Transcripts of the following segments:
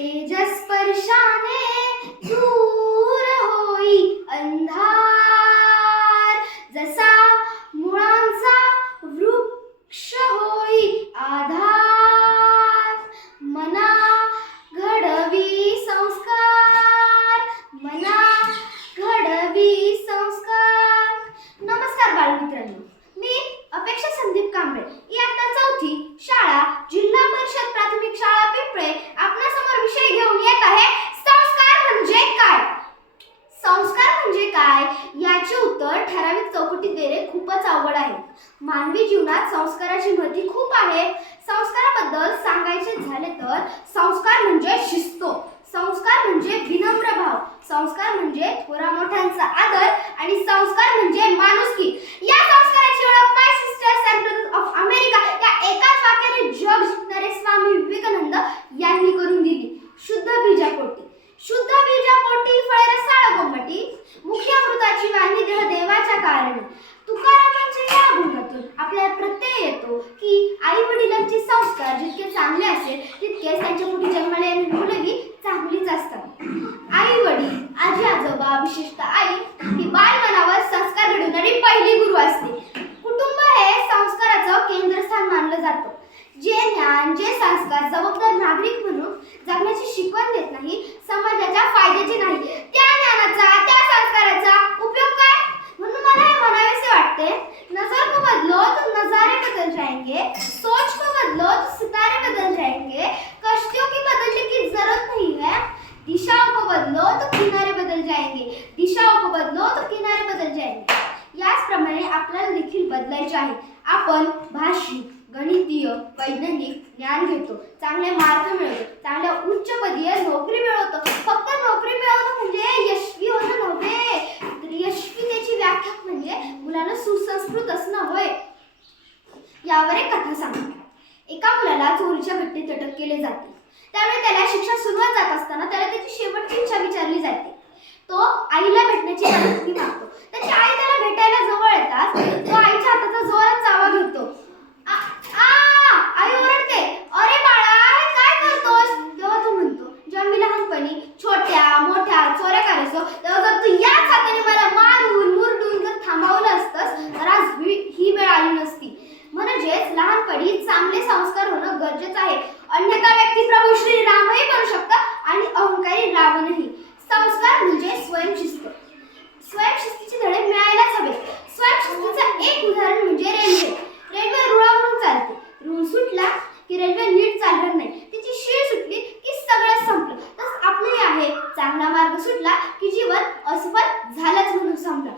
तेजस्पर्शाने दूर होई अंधार. जसा मुळांचा वृक्ष होई आधार. मना घडवी संस्कार. मना घडवी संस्कार. नमस्कार बालमित्रांनो. मी अपेक्षा संदीप कांबळे. इयत्ता चौथी शाळा जिल्हा परिषद प्राथमिक शाळा पिंपळे आपणासमोर विषय घेऊन येत आहे संस्कार म्हणजे काय संस्कार म्हणजे काय याचे उत्तर ठराविक चौकटीत देणे खूपच अवघड आहे. मानवी जीवनात संस्काराची महती खूप आहे. संस्काराबद्दल सांगायचे झाले तर संस्कार म्हणजे शिस्त. संस्कार म्हणजे विनम्र भाव. संस्कार म्हणजे थोरा मोठ्यांचा आदर आणि संस्कार म्हणजे माणुसकी. या संस्काराची ओळख my sisters and brothers of America या एकाच वाक्याने जग जिंकणारे स्वामी विवेकानंद यांनी करून दिली. शुद्ध बीजापोटी. शुद्ध बीजापोटी फळे रसाळ गोमटी मुख्य अमृताची वाणी देह देवाच्या कारणे. तुकारामांच्या या गुणातून आपल्याला प्रत्यय येतो की आई वडिलांचे संस्कार जितके चांगले असेल तितकेच त्यांच्या पोटी जन्मलेली मुलंही चांगलीच असतात. आई वडील आजी आजोबा विशेषतः आई ही बाल मनावर संस्कार घडवणारी पहिली गुरु असते. कुटुंब हे संस्काराचं केंद्रस्थान मानलं जातं. जे ज्ञान जे संस्कार जबाबदार नागरिक म्हणून जगण्याची शिकवण देत नाही याचप्रमाणे आपल्याला देखील बदलायचे आहे. आपण भाषिक गणितीय वैज्ञानिक ज्ञान घेतो. चांगले मार्क मिळवतो. चांगल्या उच्चपदीय नोकरी मिळवतो. फक्त नोकरी मिळवणं म्हणजे यशस्वी होणं नव्हे. यशस्वीतेची व्याख्या म्हणजे मुलांना सुसंस्कृत असणं होय. यावर एक कथा सांगतो. एका मुलाला चोरीच्या घटनेत अटक केले जाते. त्यावेळी त्याला शिक्षा सुरुवात जात असताना त्याला त्याची शेवटची इच्छा विचारली जाते. तो आईला भेटण्याची मागतो. त्याची आई की रेल्वे नीट चालणार नाही. तिची शीळ सुटली की सगळं संपलं. तसं आपलंही आहे. चांगला मार्ग सुटला की जीवन असफल झालंच म्हणून संपलं.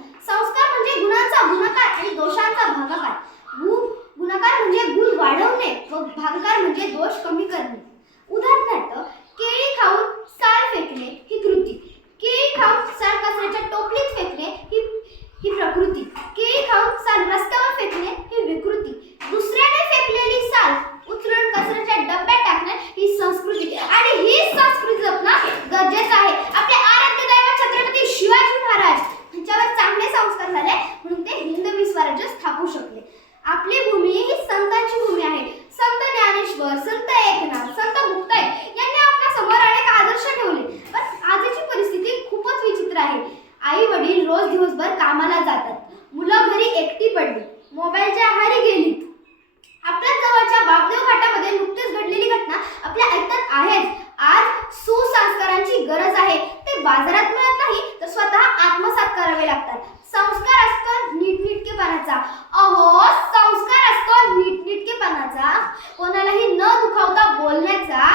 बाजारात मिळत नाही तर स्वतः आत्मसात करावे लागतात. संस्कार असतो नीटनीटकेपणाचा. अहो संस्कार असतो नीटनीटकेपणाचा. कोणालाही न दुखावता बोलण्याचा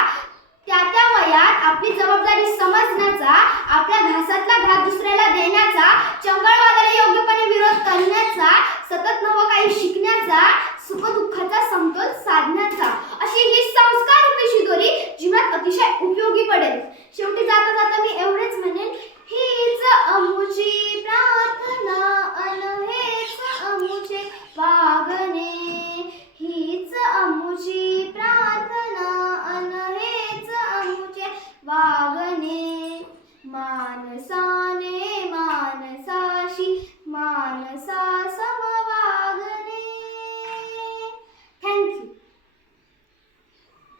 त्या त्या वयात आपली जबाबदारी समजण्याचा आपल्या घासातला घास दुसऱ्याला देण्याचा चंगळवादाला योग्य पडेल. शेवटी जाता जाता मी एवढेच म्हणेन हीच अमुची